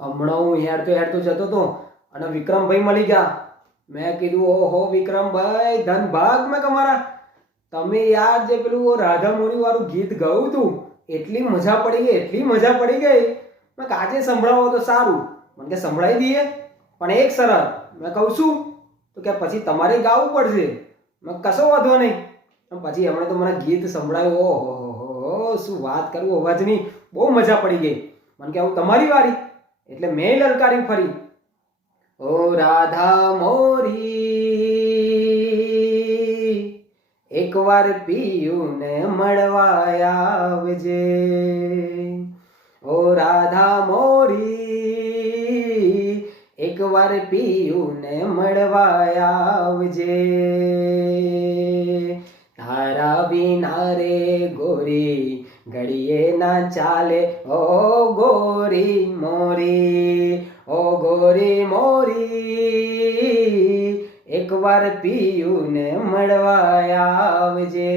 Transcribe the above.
હમણાં હું હેડતો જતો હતો અને વિક્રમભાઈ મળી ગયા. મેં કીધું ઓહો વિક્રમભાઈ ધન ભાગ મેં તમારા. તમે યાર જે પેલું રાધા મોરી વાળું ગીત ગાયું હતું એટલી મજા પડી ગઈ, એટલી મજા પડી ગઈ. મેં આજે સંભળાવો તો સારું. મને કે સંભળાવી દઈએ પણ એક શરત. મેં કહું છું તો કે પછી તમારે ગાવું પડશે. મેં કશો વાંધો નહીં. પછી એમણે તો મને ગીત સંભળાયું. ઓહો શું વાત કરું અવાજની, બહુ મજા પડી ગઈ. મને કે આવું તમારી વારી એટલે મેં લલકારી ફરી. ઓ રાધા મોરી એકવાર પિયુને મળવા આવજે. ઓ રાધા મોરી એકવાર પિયુને મળવા આવજે. તારા વિના રે ગોરી ઘડીએ ના ચાલે. ઓ ગોરી મોરી, ઓ ગોરી મોરી એકવાર પિયુને મળવા આવજે.